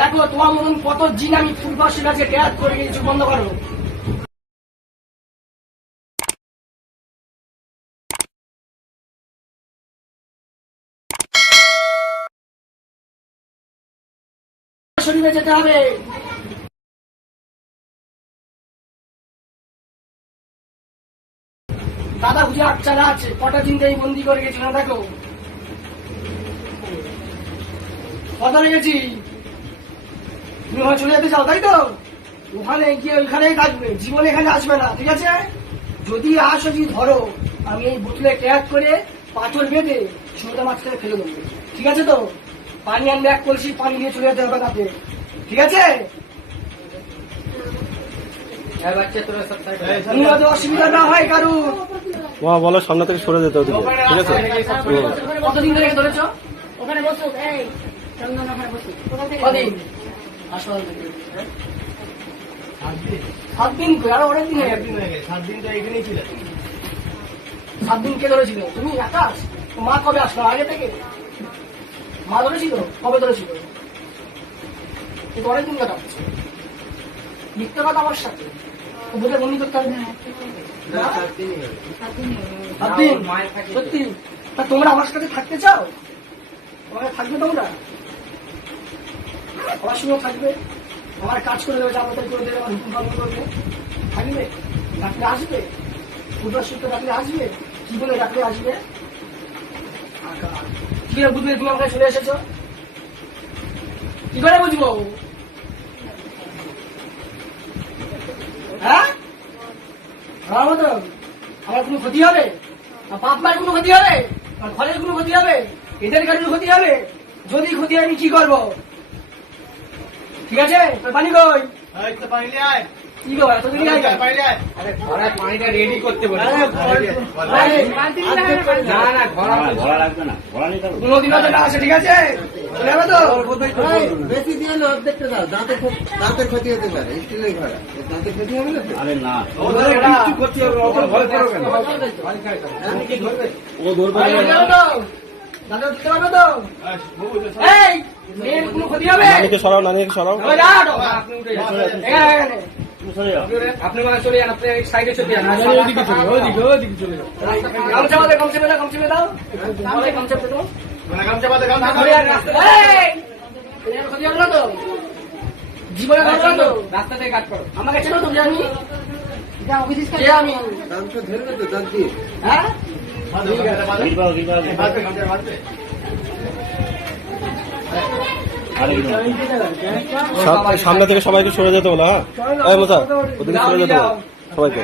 দেখো, তোমার মতন কত জিন আমি ফুলবাসীর কাছে ট্যাগ করে গেছি বন্ধ করো। যেতে হবে। দাদা বুঝে আচ্ছা আছে, কটা দিন এই বন্দি করে গেছিল দেখো। কথা লেগেছি? তুমি ওখানে চলে যেতে চাও তাই তো? ওখানে গিয়ে ওইখানেই থাকবে জীবনে এখানে আসবে না ঠিক আছে? যদি আসো যদি ধরো আমি এই বোতলে ট্যাগ করে পাথর বেঁধে সমুদ্র মাঝখানে ফেলে দেবো ঠিক আছে তো? পানি আনবে এক কলসি পানি নিয়ে চলে যেতে হবে তাতে ঠিক আছে? তুমি যাতে অসুবিধা না হয় কারুর। মা বলো সামনে থেকে সরে যেতে ঠিক আছে? কতদিন ধরে ধরেছো ওখানে বসো। এই চন্দন ওখানে বসো কোথা সাত দিন আরও অনেক দিন হয়ে গেছে। সাত দিন কে ধরেছিল তুমি আকাশ মা কবে আসলো? আগে থেকে? মা ধরেছিল? কবে ধরেছিল? অনেক দিন কথা হচ্ছে মিথ্যে কথা আমার সাথে? বুঝে করতে হবে? সাত দিন? সত্যি? তা তোমরা আমার সাথে থাকতে চাও? তোমার থাকবে তোমরা? আমার সঙ্গে থাকবে। আমার কাজ করে দেবে, যাবতীয় করে দেবে আমার হুকুম পালন করবে থাকবে। রাত্রে আসবে। সূত্রে রাত্রে আসবে। কি বলে রাত্রে আসবে? কি করে বুঝবে তুমি আমার চলে এসেছ? কি করে বুঝব? হ্যাঁ? মতো আমার কোনো ক্ষতি হবে? মায়ের কোনো ক্ষতি হবে? ঘরের কোনো ক্ষতি হবে? এদের কারণে ক্ষতি হবে? যদি ক্ষতি হয় আমি কি করব? ঠিক আছে? পানি কই? কি গো এত দেরি কেন? পানিটা রেডি করতে বলে। আরে, আরে, না না ঘোরা ঘোড়া লাগবে না ঘোড়া নিতে হবে। কোনোদিনও যেন আসে ঠিক আছে? চলে যাবে তো। বেশি দিয়ে হলে অর্ধেকটা দাও। দাঁতের ক্ষতি- দাঁতের ক্ষতি হতে পারে স্টিলের ঘোড়া দাঁতের ক্ষতি হবে না আরে না। কিছু করছে ওর ভয় করো কেন ও ধরবে তো? দাদা দিতে পারবে তো। এই নানিকে সরাও নানিকে সরাও। যাও আপনি মানে চলে যান আপনি সাইডে চলে যান। ওইদিকে চলে ওইদিকে ওইদিকে চলে যান গামছা বাঁধে, গামছা বেঁধে, গামছা বেঁধে গামছা। মানে গামছা বাদে গামছা ধরে আর রাস্তায়- এই! এর ক্ষতি হবে না তো? জীবনে তো? রাস্তা থেকে কাট করো। আমাকে চেনো তো জানি যাও আমি হ্যাঁ? সামনে থেকে সবাইকে সরে যেতে বলো হ্যাঁ? এই ওদিকে সরে যেতে বলো সবাইকে।